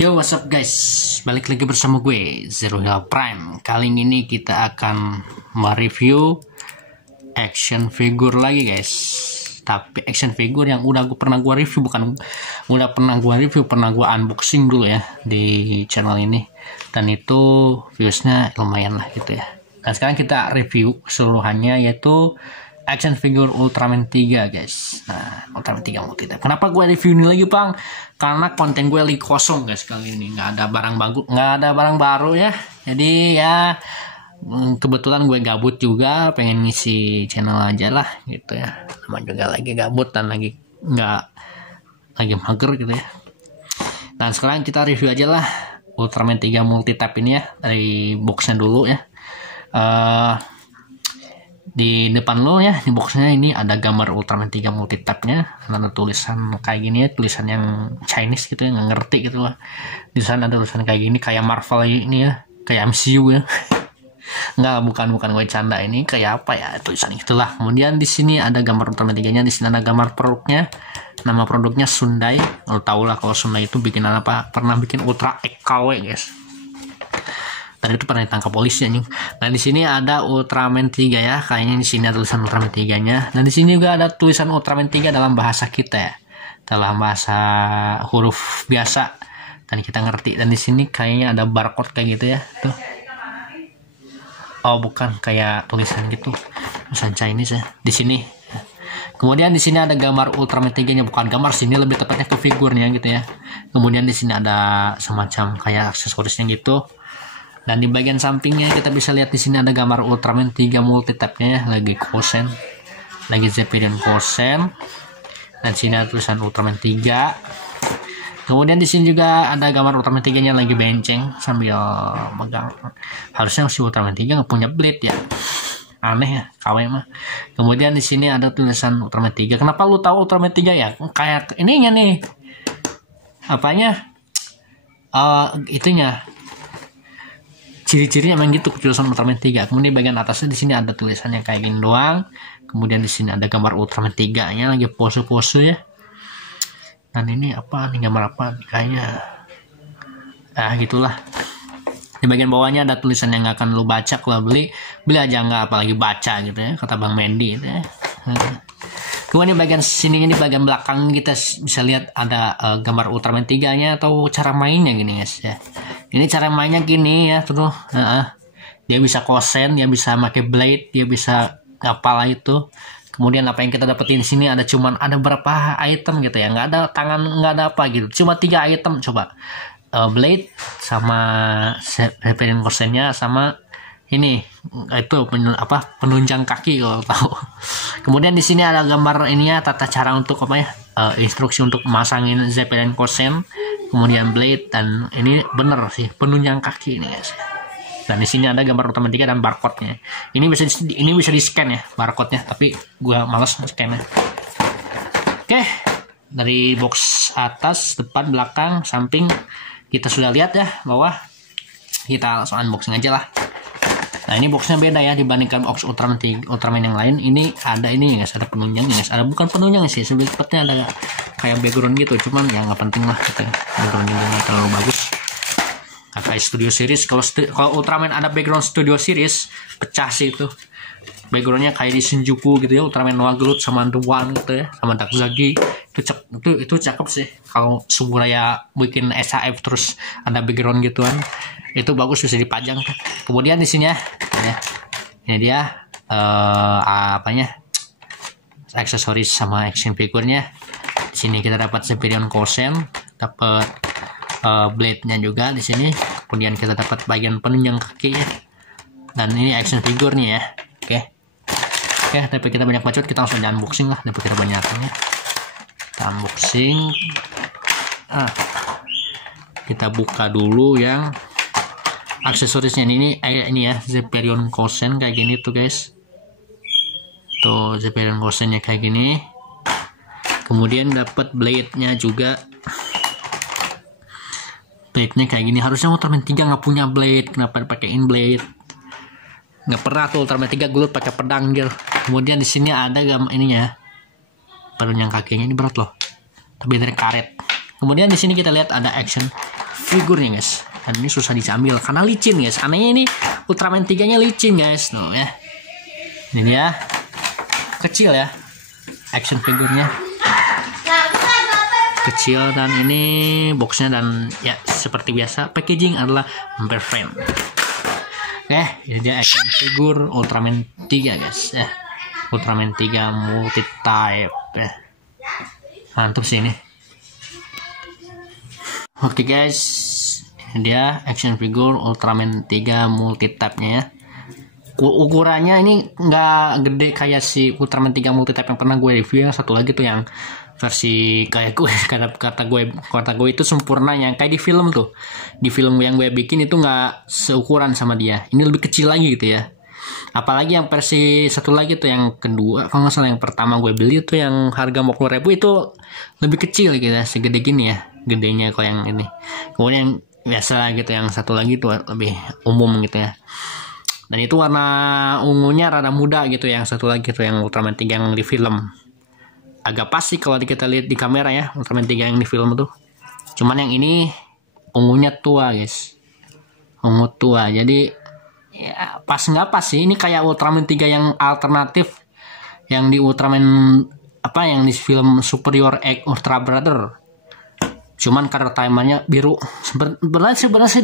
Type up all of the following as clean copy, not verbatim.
Yo, what's up guys? Balik lagi bersama gue, Zero Hill Prime. Kali ini kita akan mereview action figure lagi guys. Tapi action figure yang pernah gue review, pernah gue unboxing dulu ya di channel ini. Dan itu viewsnya lumayan lah gitu ya. Dan sekarang kita review keseluruhannya, yaitu action figure Ultraman 3 guys. Nah, Ultraman 3 multi-type. Kenapa gue review ini lagi bang? Karena konten gue lagi kosong guys kali ini. Nggak ada barang baru ya. Jadi ya kebetulan gue gabut juga, pengen ngisi channel aja lah gitu ya. Sama juga lagi gabut dan lagi mager gitu ya. Dan sekarang kita review aja lah Ultraman 3 multi-type ini ya, dari boxnya dulu ya. Di depan lo ya, di boxnya ini ada gambar Ultraman 3 multi-type nya, ada tulisan kayak gini ya, tulisan yang Chinese gitu ya, nggak ngerti gitu lah. Di sana ada tulisan kayak gini, kayak Marvel ini ya, kayak MCU ya. bukan gue canda, ini kayak apa ya tulisan itulah. Kemudian di sini ada gambar Ultraman 3 nya, di sini ada gambar produknya, nama produknya Sundai. Lo tau lah kalau Sundai itu bikin apa, pernah bikin Ultra XKW guys. Dan itu pernah ditangkap polisi anjing. Nah di sini ada Ultraman 3 ya, kayaknya di sini ada tulisan Ultraman 3-nya. Dan di sini juga ada tulisan Ultraman 3 dalam bahasa kita ya, dalam bahasa huruf biasa dan kita ngerti. Dan di sini kayaknya ada barcode kayak gitu ya, tuh. Oh bukan, kayak tulisan gitu, tulisan Chinese ya di sini. Kemudian di sini ada gambar Ultraman 3-nya, bukan gambar sini, lebih tepatnya ke figurnya gitu ya. Kemudian di sini ada semacam kayak aksesorisnya gitu. Dan di bagian sampingnya kita bisa lihat di sini ada gambar Ultraman 3 multi-type-nya ya, lagi Kosen, lagi Zeppelin Kosen. Dan sini ada tulisan Ultraman 3. Kemudian di sini juga ada gambar Ultraman 3-nya lagi benceng sambil megang. Harusnya si Ultraman 3 nggak punya blade ya. Aneh ya, KW mah. Kemudian di sini ada tulisan Ultraman 3. Kenapa lu tahu Ultraman 3 ya? Kayak ininya nih. Apanya? Itunya. Ciri-cirinya memang gitu, tulisan Ultraman 3. Kemudian bagian atasnya di sini ada tulisannya kayak gini doang. Kemudian di sini ada gambar Ultraman 3-nya lagi pose-pose ya. Dan ini apa nih, gambar apa nih? Kayaknya gitulah. Di bagian bawahnya ada tulisan yang nggak akan lu baca, kalau beli aja, nggak apalagi baca gitu ya, kata Bang Mendy gitu ya. Kemudian di bagian sini, di bagian belakang kita bisa lihat ada gambar Ultraman 3-nya atau cara mainnya gini guys ya. Ini cara mainnya gini ya, tuh. Dia bisa kosen, dia bisa pakai blade, dia bisa apalah itu. Kemudian apa yang kita dapetin di sini ada berapa item gitu ya, nggak ada tangan, nggak ada apa gitu, cuma 3 item coba. Blade sama Zeppelin kosennya sama ini itu penunjang kaki kalau tahu. Kemudian di sini ada gambar ini ya, tata cara untuk apa ya, instruksi untuk masangin Zeppelin Kosen, kemudian blade, dan ini bener sih penunjang kaki ini guys. Dan di sini ada gambar Ultraman 3 dan barcode-nya. Ini bisa di scan ya barcode-nya, tapi gua malas scan-nya. Oke, dari box atas, depan, belakang, samping kita sudah lihat ya bawah. Kita langsung unboxing aja lah. Nah ini boxnya beda ya dibandingkan box Ultraman yang lain. Ini ada ini guys, ada penunjangnya guys. Ada bukan penunjang sih, sebenarnya ada kayak background gitu. Cuman ya nggak penting lah gitu. Backgroundnya nggak terlalu bagus. Nah, kayak Studio Series. Kalau Ultraman ada background Studio Series, pecah sih itu. Backgroundnya kayak di Shinjuku gitu ya, Ultraman Noah Glut sama The One gitu ya, sama Dakuzagi. Itu cakep sih. Kalau Suburaya bikin SHF terus ada background gituan, itu bagus, bisa dipajang. Kemudian di sini ya, ini dia aksesoris sama action figurnya. Di sini kita dapat Zeppelin Kosen, dapat blade-nya juga di sini. Kemudian kita dapat bagian penunjang kakinya. Dan ini action figurnya ya. Oke, tapi kita banyak bacot, kita langsung unboxing lah, daripada kita banyaknya. Kita unboxing. Kita buka dulu yang aksesorisnya. Ini ya, Zeppelin Kosen kayak gini tuh guys. Tuh Zeppelin Kosennya kayak gini. Kemudian dapat blade-nya juga. Blade-nya kayak gini. Harusnya Ultraman 3 nggak punya blade. Kenapa dipakein blade? Nggak pernah tuh Ultraman 3 Glut pakai pedang gitu. Kemudian di sini ada ininya, penunjang kakinya, ini berat loh, tapi dari karet. Kemudian di sini kita lihat ada action figurnya guys. Dan ini susah diambil karena licin guys. Anehnya ini Ultraman 3 nya licin guys. Tuh ya. Ini dia. Kecil ya. Action figurnya. Kecil, dan ini boxnya, dan ya seperti biasa packaging adalah perfect. Oke, ini dia action figure Ultraman 3 guys ya. Ultraman 3 multi type ya. Mantap sih ini. Oke guys, ini dia action figure Ultraman 3 multi type nya ya. Ukurannya ini nggak gede kayak si Ultraman 3 multi type yang pernah gue review. Yang satu lagi tuh yang versi kayak gue, kata gue itu sempurna, yang kayak di film tuh. Di film yang gue bikin itu nggak seukuran sama dia. Ini lebih kecil lagi gitu ya. Apalagi yang versi satu lagi tuh, yang kedua kalau nggak salah, yang pertama gue beli itu yang harga 50.000 itu lebih kecil gitu ya, segede gini ya gedenya kalau yang ini. Kemudian yang biasa gitu, yang satu lagi tuh lebih umum gitu ya. Dan itu warna ungunya rada muda gitu. Yang satu lagi tuh yang Ultraman 3 yang di film. Agak pas sih kalau kita lihat di kamera ya, Ultraman 3 yang di film tuh. Cuman yang ini ungunya tua guys. Ungu tua. Jadi ya pas nggak pas sih. Ini kayak Ultraman 3 yang alternatif. Yang di Ultraman apa, yang di film Superior Egg Ultra Brother. Cuman color timernya biru. Sebenarnya sih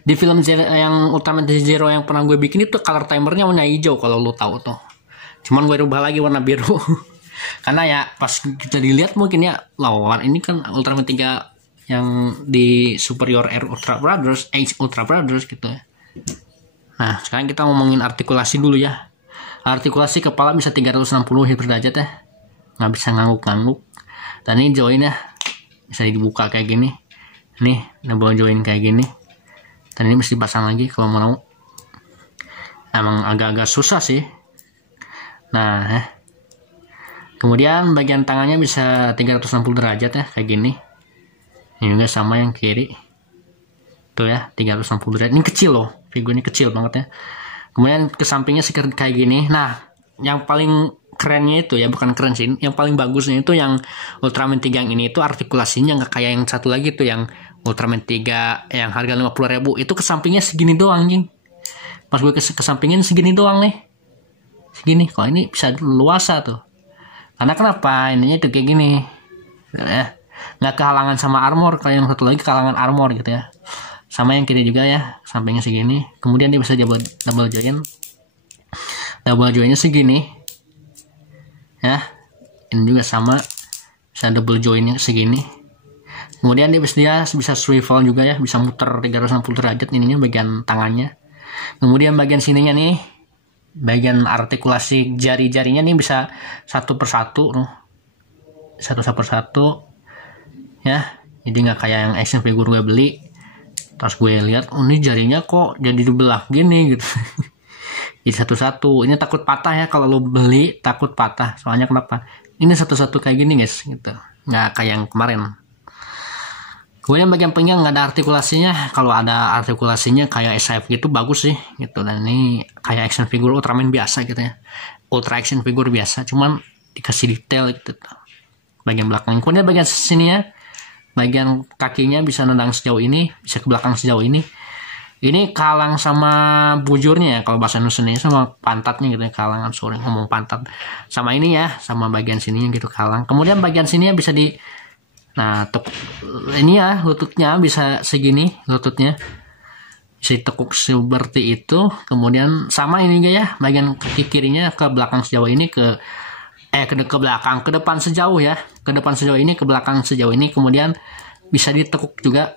di film yang Ultraman Zero yang pernah gue bikin itu color timernya warna hijau kalau lu tahu tuh. Cuman gue rubah lagi warna biru. Karena ya pas kita dilihat mungkin ya lawan ini kan Ultraman 3 yang di Superior Air Ultra Brothers, Ultra Brothers gitu ya. Nah, sekarang kita ngomongin artikulasi dulu ya. Artikulasi kepala bisa 360 derajat ya. Nggak bisa ngangguk-ngangguk. Dan ini join ya. Bisa dibuka kayak gini. Nih, double join kayak gini. Dan ini mesti dipasang lagi kalau mau. Emang agak-agak susah sih. Nah, kemudian bagian tangannya bisa 360 derajat ya, kayak gini. Ini juga sama yang kiri. Tuh ya, 360 derajat. Ini kecil loh, figurnya kecil banget ya. Kemudian ke sampingnya kayak gini. Nah, yang paling kerennya itu ya, bukan keren sih, yang paling bagusnya itu yang Ultraman 3 yang ini itu artikulasinya nggak kayak yang satu lagi tuh, yang Ultraman 3 yang harga 50.000 itu ke sampingnya segini doang anjing. Pas gue kesampingin segini doang nih. Segini, kalau ini bisa luasa tuh. Karena kenapa? Ininya tuh kayak gini. Ya, nggak kehalangan sama armor. Kalau yang satu lagi kehalangan armor gitu ya. Sama yang kiri juga ya, sampingnya segini. Kemudian dia bisa double join. Double joinnya segini. Ya, ini juga sama. Bisa double joinnya segini. Kemudian dia bisa swivel juga ya, bisa muter 360 derajat ininya bagian tangannya. Kemudian bagian sininya nih, bagian artikulasi jari-jarinya nih bisa satu persatu ya. Jadi nggak kayak yang action figure gue beli terus gue lihat, oh ini jarinya kok jadi dibelah gini gitu. Jadi satu-satu. Ini takut patah ya, kalau lo beli takut patah. Soalnya kenapa? Ini satu-satu kayak gini guys gitu, nggak kayak yang kemarin. Kemudian bagian pinggang nggak ada artikulasinya. Kalau ada artikulasinya kayak SAF gitu bagus sih gitu. Dan ini kayak action figure Ultraman biasa gitu ya. Ultra action figure biasa, cuman dikasih detail gitu. Bagian belakang. Kemudian bagian sini ya, bagian kakinya bisa nendang sejauh ini, bisa ke belakang sejauh ini. Ini kalang sama bujurnya ya, kalau bahasa Indonesia sama pantatnya gitu ya, kalangan, sorry ngomong pantat. Sama ini ya, sama bagian sininya gitu kalang. Kemudian bagian sininya bisa ini ya, lututnya bisa segini, lututnya bisa ditekuk seperti itu. Kemudian sama ini juga ya, bagian kaki kirinya ke belakang sejauh ini, ke belakang, ke depan sejauh ya, ke depan sejauh ini, ke belakang sejauh ini. Kemudian bisa ditekuk juga,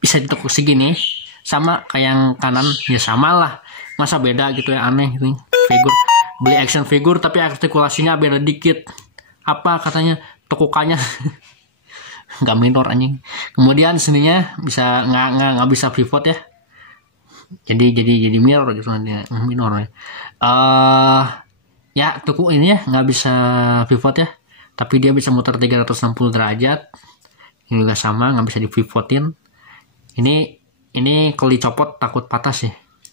bisa ditekuk segini, sama kayak yang kanan ya, sama lah, masa beda gitu ya, aneh gitu. Figur beli action figure tapi artikulasinya beda dikit, apa katanya tekukannya nggak minor anjing. Kemudian sininya bisa nggak bisa pivot ya, jadi mirror gitu nanti minor ya. Ya tekuk ini ya nggak bisa pivot ya, tapi dia bisa muter 360 derajat. Ini juga sama, nggak bisa dipivotin. Ini kalau dicopot takut patah sih,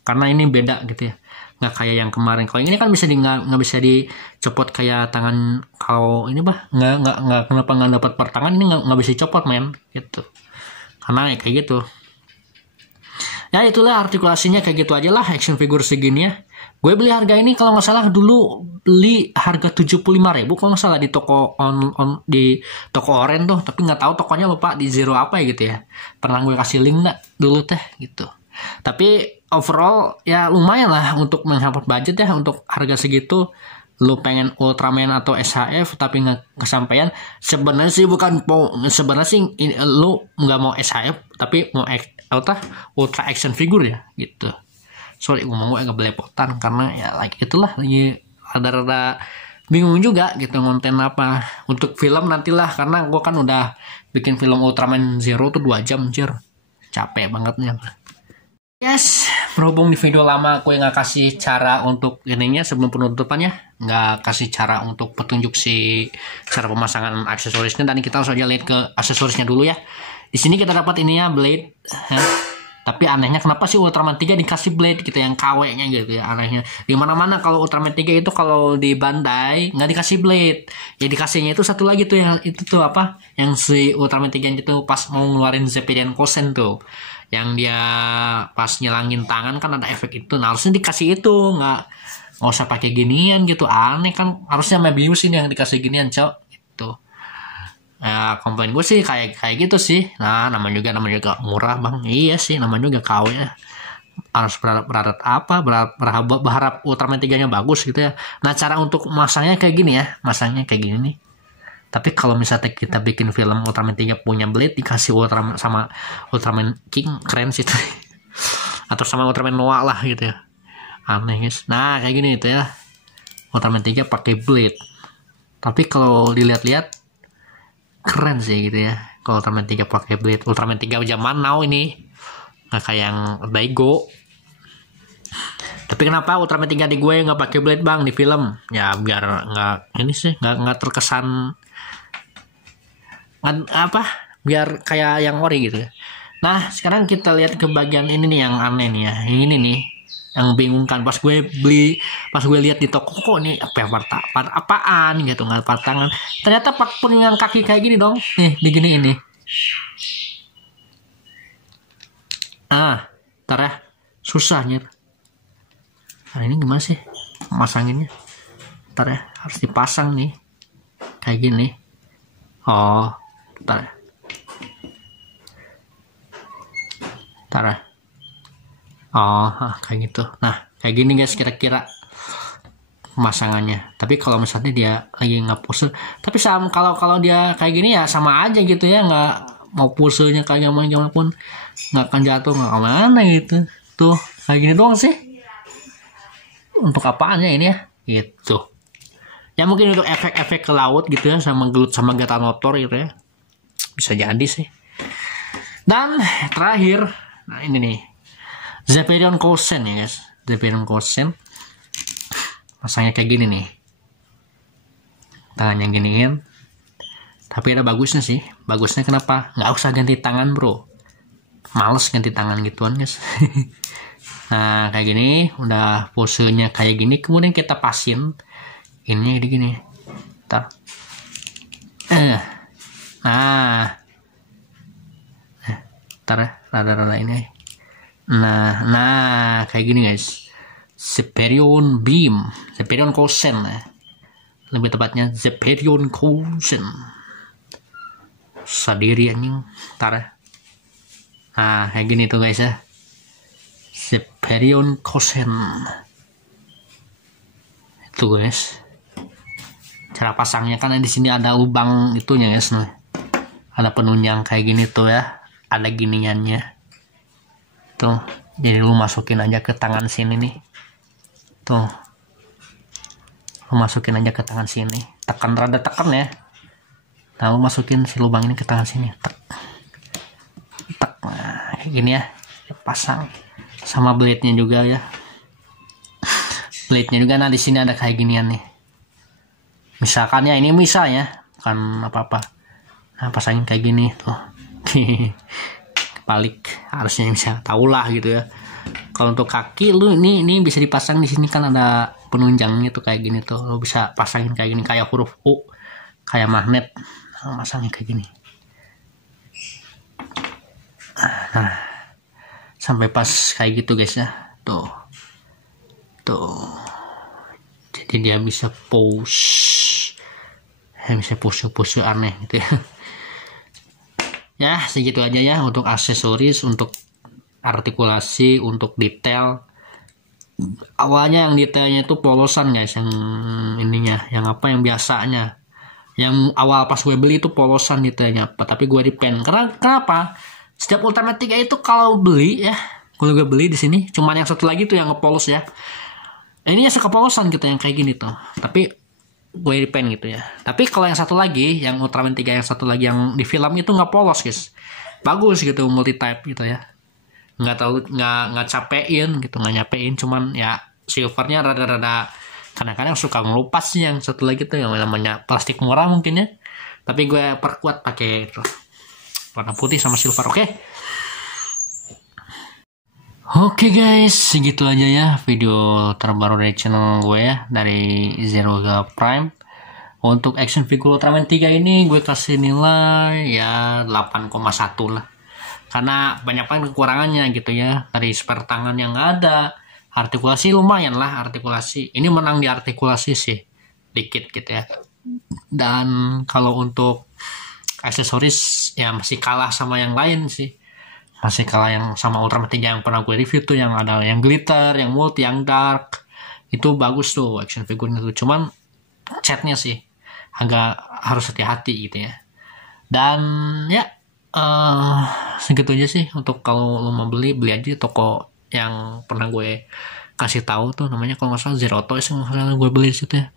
karena ini beda gitu ya, nggak kayak yang kemarin. Kalau ini kan bisa nggak bisa dicopot kayak tangan. Kalau ini nggak kenapa nggak dapat pertangan, ini nggak bisa dicopot men gitu, karena ya kayak gitu. Ya itulah artikulasinya kayak gitu aja lah action figure segini ya. Gue beli harga ini kalau nggak salah dulu beli harga 75.000 kalau nggak salah di toko di toko oren tuh, tapi nggak tahu tokonya lupa di Zero apa ya gitu ya. Pernah gue kasih link nggak dulu teh gitu. Tapi overall ya lumayan lah untuk menghemat budget ya, untuk harga segitu. Lu pengen Ultraman atau SHF tapi nggak kesampaian, sebenarnya sih lu nggak mau SHF tapi mau Ultra Action Figure ya gitu. Sorry ngomong gue agak belepotan karena ya like itulah, lagi ada bingung juga gitu konten apa untuk film nantilah, karena gue kan udah bikin film Ultraman Zero tuh 2 jam anjir, capek banget nih. Yes, berhubung di video lama gue nggak kasih cara untuk ininya sebelum penutupannya, nggak kasih cara untuk petunjuk cara pemasangan aksesorisnya, dan kita langsung aja lihat ke aksesorisnya dulu ya. Di sini kita dapat ininya blade. Tapi anehnya kenapa sih Ultraman 3 dikasih blade gitu yang KW-nya gitu ya, anehnya. Di mana-mana kalau Ultraman 3 itu kalau di Bandai nggak dikasih blade. Ya dikasihnya itu satu lagi tuh yang itu tuh apa? Yang si Ultraman 3 itu pas mau ngeluarin Zeppelion Kosen tuh. Yang dia pas nyelangin tangan kan ada efek itu. Nah, harusnya dikasih itu, nggak usah pakai ginian gitu. Aneh kan, harusnya Mebius ini yang dikasih ginian, cok. Gitu. Ya komplain gue sih kayak gitu sih. Nah namanya juga murah bang. Iya sih namanya juga KW ya. Harus berharap Ultraman 3 nya bagus gitu ya. Nah cara untuk masangnya kayak gini ya, masangnya kayak gini nih. Tapi kalau misalnya kita bikin film Ultraman 3 punya blade, dikasih Ultraman sama Ultraman King, keren sih. Atau sama Ultraman Noah lah gitu ya, aneh guys. Nah kayak gini itu ya, Ultraman 3 pakai blade. Tapi kalau dilihat-lihat keren sih gitu ya kalau Ultraman 3 pakai blade. Ultraman 3 zaman now ini nggak kayak yang Daigo. Tapi kenapa Ultraman 3 di gue nggak pakai blade bang di film? Ya biar nggak ini sih, nggak terkesan biar kayak yang ori gitu ya. Nah sekarang kita lihat ke bagian ini nih yang aneh nih ya. Ini nih yang bingungkan pas gue lihat di toko, kok nih apaan gitu, nggak tangan. Ternyata punya kaki kayak gini dong, nih digini ini. Ntar ya, susah nyir. Nah ini gimana sih masanginnya? Ntar ya, harus dipasang nih kayak gini. Oh ntar ya. Oh, kayak gitu. Nah, kayak gini guys kira-kira pemasangannya. Tapi kalau misalnya dia lagi nggak pose, tapi kalau dia kayak gini ya sama aja gitu ya, nggak mau posenya kayak gimana pun nggak akan jatuh, nggak kemana gitu. Tuh kayak gini doang sih. Untuk apaannya ini ya? Gitu. Ya mungkin untuk efek-efek ke laut gitu ya, sama gelut sama gatal motor gitu ya. Bisa jadi sih. Dan terakhir, nah ini nih. Zeppelion Kosen ya guys, Zeppelion Kosen masangnya kayak gini nih, tangannya giniin. Tapi ada bagusnya sih, bagusnya kenapa? Nggak usah ganti tangan bro, males ganti tangan gituan guys. Nah kayak gini, udah posenya kayak gini, kemudian kita pasin ini gini, ntar, ntar rada-rada ini. Nah kayak gini guys, Zeppelion Beam, Zeppelion Kosen lebih tepatnya Zeppelion Kosen. Sadiri anjing, ntar ya. Nah kayak gini tuh guys ya, Zeppelion Kosen itu guys. Cara pasangnya kan di sini ada lubang itunya guys, nih ada penunjang kayak gini tuh ya, ada giniannya tuh, jadi lu masukin aja ke tangan sini nih, tuh lu masukin aja ke tangan sini, tekan ya, nah lu masukin si lubang ini ke tangan sini, tek, nah kayak gini ya, pasang sama blade-nya juga ya, blade-nya juga. Nah di sini ada kayak ginian nih, misalkan ya ini misalnya bukan apa-apa, nah pasangin kayak gini tuh. Balik harusnya bisa tahu lah gitu ya. Kalau untuk kaki lu ini bisa dipasang di sini kan ada penunjangnya tuh kayak gini tuh. Lu bisa pasangin kayak gini kayak huruf U, kayak magnet. Nah, masangin kayak gini. Nah, sampai pas kayak gitu guys ya. Tuh. Jadi dia bisa pose. Bisa pose aneh gitu ya. Ya, segitu aja ya untuk aksesoris, untuk artikulasi, untuk detail. Awalnya yang detailnya itu polosan guys, yang ininya, yang biasanya. Yang awal pas gue beli itu polosan detailnya, tapi gue repaint. Karena kenapa? Setiap Ultraman 3 itu kalau beli ya, kalau gue beli di sini, cuman yang satu lagi tuh yang ngepolos ya. Ini ya sekepolosan gitu yang kayak gini tuh. Tapi gue repaint gitu ya. Tapi kalau yang satu lagi, yang Ultraman 3 yang satu lagi yang di film itu nggak polos guys. Bagus gitu, multi type gitu ya. Nggak capein gitu, nggak nyapein, cuman ya silvernya rada-rada kadang-kadang suka ngelupas sih yang satu lagi tuh yang namanya plastik murah mungkin ya. Tapi gue perkuat pakai itu warna putih sama silver. Oke guys, segitu aja ya video terbaru dari channel gue ya, dari Zero Hell Prime. Untuk action figure Ultraman 3 ini gue kasih nilai ya 8,1 lah. Karena banyak banget kekurangannya gitu ya. Dari spare tangan yang ada, artikulasi lumayan lah artikulasi. Ini menang di artikulasi sih, dikit gitu ya. Dan kalau untuk aksesoris ya masih kalah sama yang lain sih. Masih kalah yang sama Ultraman 3 yang pernah gue review tuh, yang ada yang glitter, yang multi, yang dark. Itu bagus tuh action figurnya tuh. Cuman catnya sih agak harus hati-hati gitu ya. Dan ya segitu aja sih. Untuk kalau lo mau beli aja di toko yang pernah gue kasih tahu tuh, namanya kalau nggak salah Zero Toys, yang gue beli di situ ya.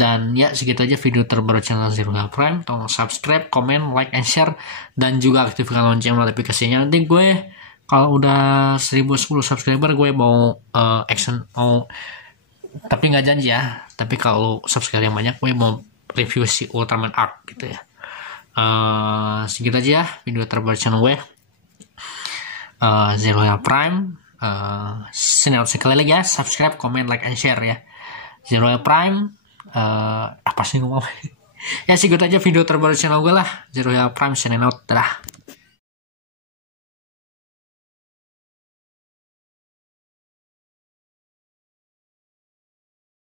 Dan ya segitu aja video terbaru channel Zero Hell Prime. Tolong subscribe, comment, like, and share. Dan juga aktifkan lonceng notifikasinya. Nanti gue kalau udah 1010 subscriber gue mau action, tapi nggak janji ya. Tapi kalau subscriber yang banyak gue mau review si Ultraman Arc gitu ya. Segitu aja ya video terbaru channel gue, Zero Hell Prime. Sekali lagi ya, subscribe, comment, like, and share ya. Zero Hell Prime. Apa sih ngomong? Ya segitu aja video terbaru channel gue lah, Zero Hell Prime, signing out, dah.